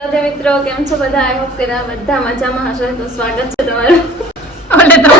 તો મિત્રો કેમ છો બધા? આઈ હોપ કે બધા મજામાં હશો. તો સ્વાગત છે તમારું. ઓલે તો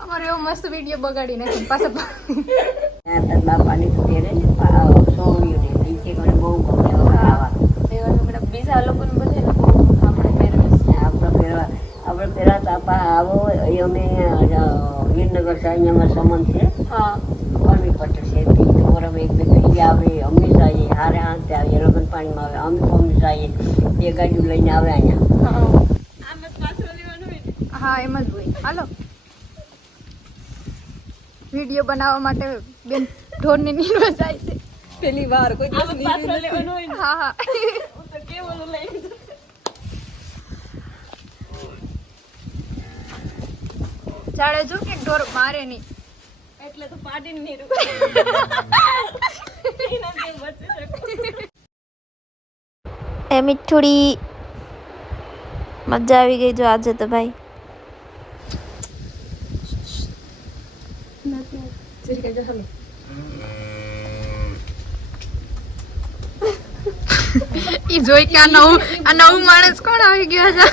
અમારે એવો મસ્ત વીડિયો બગાડી નાખી પાછો બાપાની ઘરે બીજા લોકોને બહુ આપણે પહેરવે આપણે પહેરવા આપણે પેલા પા આવો અહીં અમે વીરનગર છે અહીંયામાં છે. હા. કોમી પટેલ છે તી તો એક બે કઈ આવે હંમેશા આવીએ હારે હાથે આવીએ લગ્ન પાણીમાં આવે અમે પણ હંમેશા આવીએ બે ગાડીઓ લઈને આવે અહીંયા. હા. એમ જ હોય. હાલો. વીડિયો બનાવવા માટે બેન ઢોરની નીરવા જાય છે. પેલી વાર કોઈ દિવસ હા હા. કેવું લઈને જાડે જો કે ઢોર મારે નહીં. એટલે તો પાડી નહીં રૂકે બચી શકો એ મીઠુડી મજા આવી ગઈ જો આજે તો ભાઈ. ઈ જોઈ કે આ નવું આ નવું માણસ કોણ આવી ગયો છે?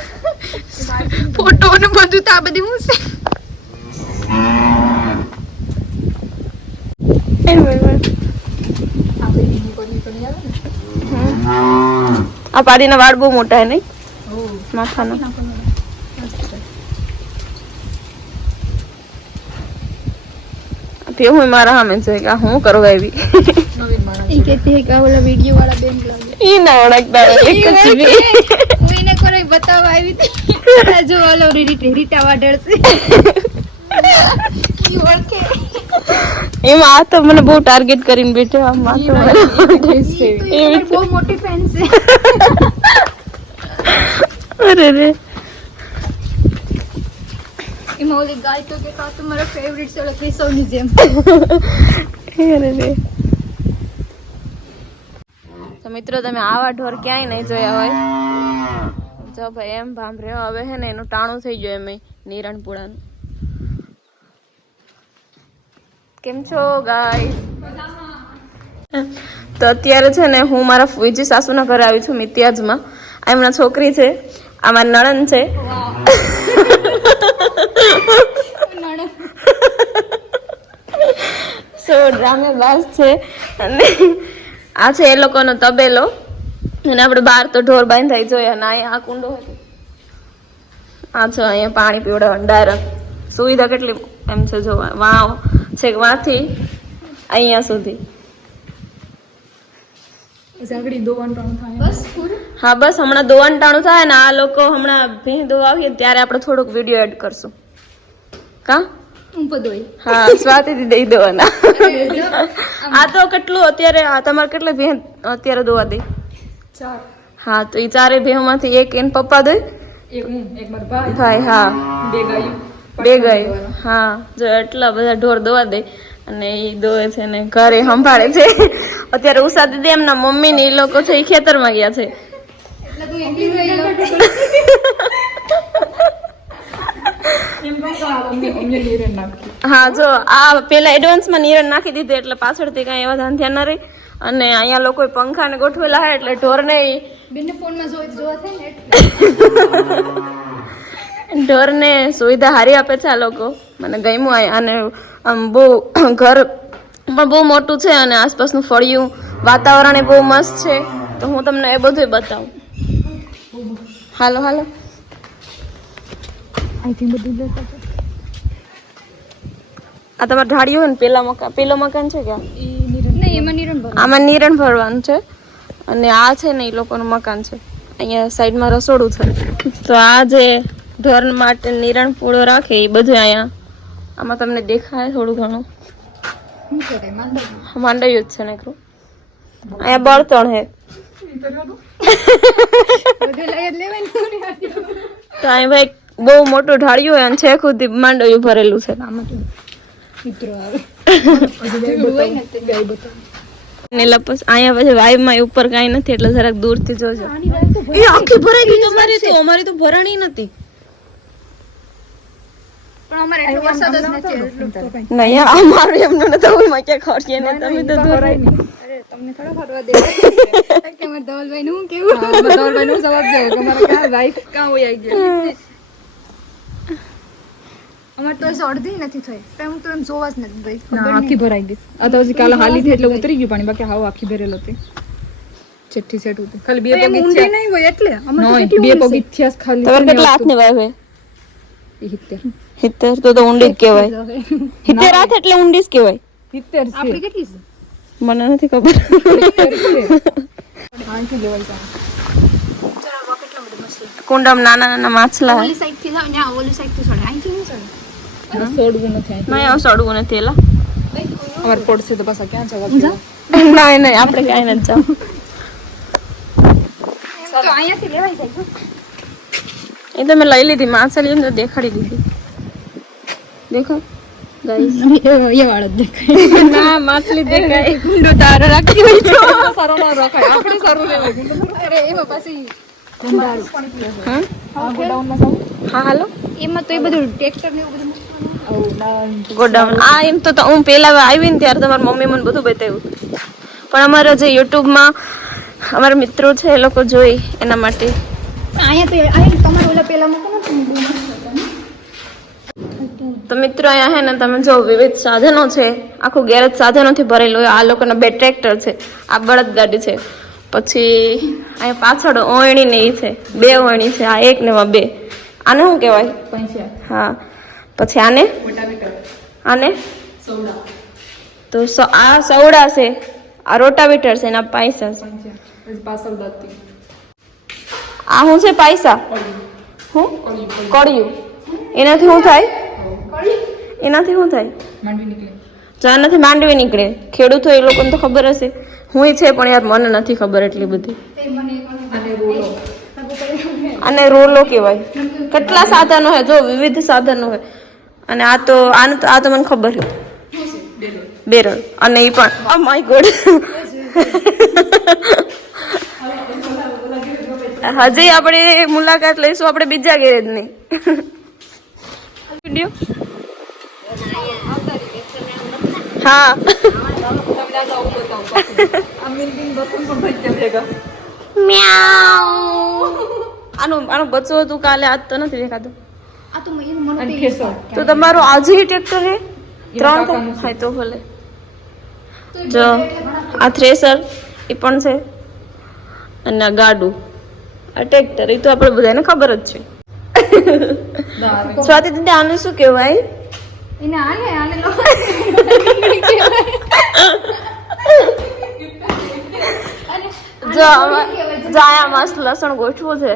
ફોટો ને બધું તો આ બધી હું છે. આ પાડીના વાળ બહુ મોટા હે નહીં? માથાના. હું મારા સામે છે કે હું કરવા આવી? ઈ કહેતી હે કે ઓલા વીડિયો વાળા બેન લાગે. ઈ ના ઓળખતા એક જ બી. હું એને કોઈ બતાવવા આવી હતી. જો ઓલો રીટા રીટા વાડળ છે ઓળખે એમાં આ તો મને બહુ ટાર્ગેટ કરીને બેઠો આમ આ તો બહુ મોટી ફેન છે. અરે રે. એમાં ઓલી ગાય તો કે કા તો મારો ફેવરિટ છે ઓલા કેશવની જેમ. અરે રે. તો મિત્રો તમે આવા ઢોર ક્યાંય નહીં જોયા હોય. જો ભાઈ એમ ભાંભર્યો હવે હે ને એનું ટાણું થઈ ગયું એમ નિરણપુડાનું કેમ છો ગાય તો અત્યારે છે ને હું મારા ફુઈજી સાસુના ઘરે આવી છું, મિત્યાજમાં. એમના છોકરી છે આ મારી નણંદ છે. સો ડ્રામે બાસ છે. અને આ છે એ લોકોનો તબેલો. અને આપણે બહાર તો ઢોર બાંધાઈ જોઈએ અને અહીંયા આ કુંડો આ છે અહીંયા પાણી પીવડાવવાનું ડાયરેક્ટ. સુવિધા કેટલી એમ છે જોવા. વાવ. છેકમાંથી અહીંયા સુધી. હા બસ હમણાં દોવાન ટાણું થાય ને આ લોકો હમણાં ભેં દોવા આવીએ ને ત્યારે આપણે થોડુંક વીડિયો એડ કરશું. કા? હું હા સ્વાતિથી દઈ દેવાના. આ તો કેટલું અત્યારે આ તમારે કેટલા ભેં અત્યારે દોવા દે હા તો એ ચારે ભેંમાંથી એક એને પપ્પા દે એક હું એક મારો ભાઈ. ભાઈ હા. બે ગાયું. બે ગાય. હા જો એટલા બધા ઢોર દોવા દે અને એ દોવે છે ને ઘરે સંભાળે છે. અત્યારે ઉષા દીદી એમના મમ્મી ને એ લોકો છે એ ખેતરમાં ગયા છે. હા જો આ પેલા એડવાન્સમાં નિરણ નાખી દીધી એટલે પાછળથી કાંઈ એવા ધ્યાન ધ્યાન ના રહી. અને અહીંયા લોકો પંખાને ગોઠવેલા હે એટલે ઢોરને બંને ફોનમાં જોવા થાય ને ઢોરને સુવિધા હારી આપે છે આ લોકો. મને ગમ્યું આ અને આમ બહુ ઘર પણ બહુ મોટું છે અને આસપાસનું ફળિયું વાતાવરણ એ બહુ મસ્ત છે. તો હું તમને એ બધું બતાવું. હાલો હાલો. બધું આ તમારે ઢાળ્યું હોય ને પેલા મકાન પેલો મકાન છે કે આમાં નિરણ ભરવાનું છે. અને આ છે ને એ લોકોનું મકાન છે. અહીંયા સાઈડમાં રસોડું છે. તો આ જે ઢોર માટે નિરણ પૂળો રાખે એ બધું અહીંયા. આમાં તમને દેખાય થોડું ઘણું. માંડવ્યું? જ છે ને કરું અહીંયા બળતણ હે તો અહીં ભાઈ બહુ મોટું ઢાળ્યું હોય અને છે ખુદ માંડવ્યું ભરેલું છે. ને લપસ અહીંયા પછી વાઈમાં ઉપર કાંઈ નથી એટલે જરાક જોજો. વાત તો એ આખી ભરાઈ ગઈ તમારી તો અમારી તો ભરાણી નથી. પણ અમારે એટલો વરસાદ જ નથી નહીં આ મારું એમનું ને તો હું ક્યાં ખર્ચીએ ને તમે તો દૂર. અરે તમને થોડા ફરવા દે કે મારા ધવલભાઈ નું કેવું? ધવલભાઈ નું જવાબ દે કે મારા ક્યાં વાઈફ ક્યાં હોય આવી ગયા? અમાર તો અડધી નથી થઈ. તો હું તો એમ જોવા જ નથી ભાઈ ના આખી ભરાઈ ગઈ. આ તો હજી કાલે હાલી થઈ એટલે ઉતરી ગયું પાણી. બાકી હાવ આખી ભરેલો હતી. છેઠી સેટ હતી ખાલી બે એમ પગ ઊંડી નહીં હોય એટલે. અમાર તો કેટલી બે પગ ઇથિયાસ ખાલી તમારે કેટલા હાથ ને એ સિત્તેર. તો તો ઊંડી જ કહેવાય. સિત્તેર હાથ એટલે ઊંડી જ કહેવાય. સિત્તેર આપણી કેટલી છે? મને નથી ખબર. કુંડમ નાના નાના માછલા. ઓલી સાઈડથી જાવ ને ઓલી સાઈડથી અહીંથી નહીં ચડે? સોડવું નથી હવે સડવું નથી એલા. અમારે પડશે તો પાછા ક્યાં જવા ના નહીં નહીં આપણે ક્યાંય નથી જાવ. તો અહીંયાથી લેવાય જાય એ તો મેં લઈ લીધી માછલી અંદર દેખાડી દીધી દેખો ગાઈસ એ વાળ દેખાય ના માછલી દેખાય કુંડો તારો રાખી હોય તો સારો ના રખાય આપણે સારું લેવાય ગુંડો અરે એમાં પછી હા હાલો એમાં તો એ બધું ટ્રેક્ટર ને એવું બધું ગોડાઉન આ એમ તો હું પેલા આવી ને ત્યારે તમારી મમ્મી મને બધું બતાવ્યું. પણ અમારા જે યુટ્યુબમાં અમારા મિત્રો છે એ લોકો જોઈ એના માટે. અહીંયા તો અહીંયા તમારે ઓલા પેલા મૂકો તો મિત્રો અહીંયા હે ને તમે જો વિવિધ સાધનો છે. આખું ગેરેજ સાધનોથી ભરેલું હોય. આ લોકોના બે ટ્રેક્ટર છે. આ બળદગાડી છે. પછી અહીંયા પાછળ ઓયણી ને ઈ છે. બે ઓયણી છે. આ એક ને બે. આને શું કહેવાય? હા. પછી આને? આને? તો સ- આ સવડા છે. આ રોટાવીટર છે એના પૈસા છે પૈસા પછી પાછળ દાંતી આ શું છે પાયસા? હું? કળિયું. એનાથી શું થાય? એનાથી શું થાય? ચાનાથી માંડવી નીકળે. ખેડૂતો એ લોકોને તો ખબર હશે. હું છે, પણ યાર મને નથી ખબર એટલી બધી. અને રોલો કહેવાય. કેટલા સાધનો હોય? જો, વિવિધ સાધનો હોય. અને આ તો, આને તો, આ તો મને ખબર છે. બેરળ અને એ પણ ઓ માય ગોડ હજી આપણે મુલાકાત લઈશું આપણે બીજા ગેરેજની. વિડિયો હા. આનું આનું બચ્ચું હતું કાલે આજ તો નથી દેખાતું. તો મને મને અને ખેસર તો તમારું આજે ટ્રેક્ટર હે ત્રણ તો? તો ભલે. જો આ થ્રેસર એ પણ છે. અને ગાડું. આ ટ્રેક્ટર એ તો આપણે બધાને ખબર જ છે. સ્વાતિ દીદી આનું શું કહેવાય? એને આને આને લો. જો આમાં- મસ્ત લસણ ગોઠવું છે.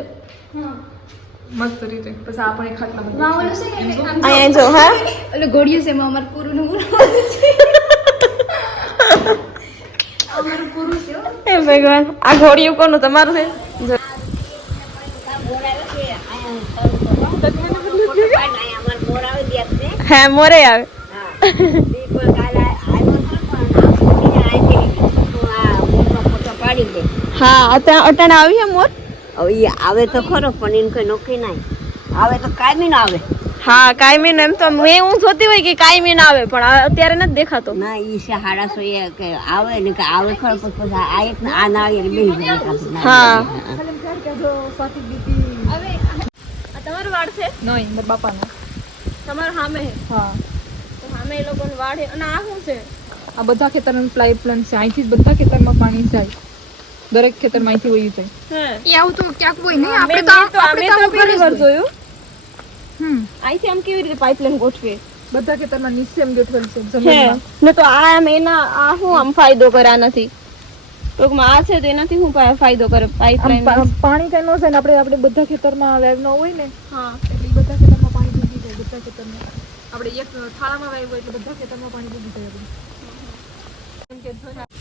મસ્ત રીતે. પછી આપણે ખાટલા એટલે અહીંયા જો હા? ઓલું ઘોડિયું છે એમાં અમારું પૂરું નું અમારું પૂરું છે હો. ભગવાન આ ઘોડિયું કોનું? તમારું છે? જો. মরে যাবে હા અત્યારે અટાણે આવી મોર? હવે આવે તો ખરો પણ એને કઈ નોકરી નહીં આવે તો કાયમી ના આવે હા કાયમી એમ તો મેં હું જોતી હોય કે કાયમી ના આવે પણ અત્યારે નથી દેખાતો. ના ઈ છે હાડા સો એ કે આવે ને કે આવે ખરો પછી આ એક આ ના આવે એટલે હા. તમારું વાડ છે? નહીં મારા બાપાનો. તમારા સામે હા. તો સામે એ લોકોને વાડ છે. અને આ શું છે? આ બધા ખેતરમાં પ્લાન છે. અહીંથી બધા ખેતરમાં પાણી જાય. દરેક ખેતરમાં અહીંથી વહી જાય. હે. એ આવું તો ક્યાંક હોય નહીં. આપણે તો આપણે તો પહેલી વાર જોયું. હમ. અહીંથી આમ કેવી રીતે પાઇપલાઇન ગોઠવે? બધા ખેતરમાં નીચે એમ ગોઠવેલ છે જમીનમાં. ને તો આ આમ એના આ શું આમ ફાયદો કર્યા આનાથી ટૂંકમાં આ છે તો એનાથી શું ફાયદો કરે? પાઇપલાઇન પાણી કઈ ન છે ને આપણે આપણે બધા ખેતરમાં વેવ ન હોય ને હા. એટલે બધા ખેતરમાં પાણી પૂગી જાય બધા ખેતરમાં. આપણે એક થાળામાં વાવ્યું હોય એટલે બધા ખેતરમાં પાણી પૂગી જાય આપણે.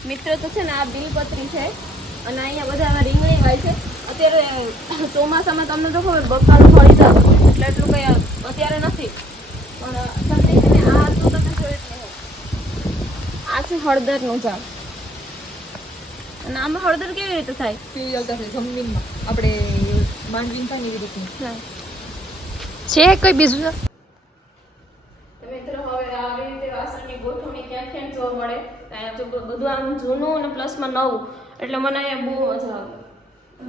મિત્ર તો છે ને આ બિલપત્રી છે અને અહીંયા બધા રીંગણી વાય છે. અત્યારે ચોમાસામાં તમને તો ખબર બકાલ ફળી જતું એટલે એટલું કઈ અત્યારે નથી. પણ તમને છે ને આ તો તમે જોઈ જ નહીં આ છે હળદરનું ઝાડ. અને આમાં હળદર કેવી રીતે થાય? કેવી થાય? જમીનમાં. આપણે માંડવી રીતે. છે કોઈ બીજું મિત્રો હવે આવી રીતે વાસણની ક્યાં ક્યાં જોવા મળે? બધું આમ જૂનું અને પ્લસમાં નવું. એટલે મને અહીંયા બહુ મજા આવે.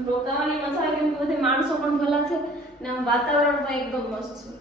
રોકાવાની મજા આવે કેમ કે માણસો પણ ભલા છે ને આમ વાતાવરણ પણ એકદમ મસ્ત છે.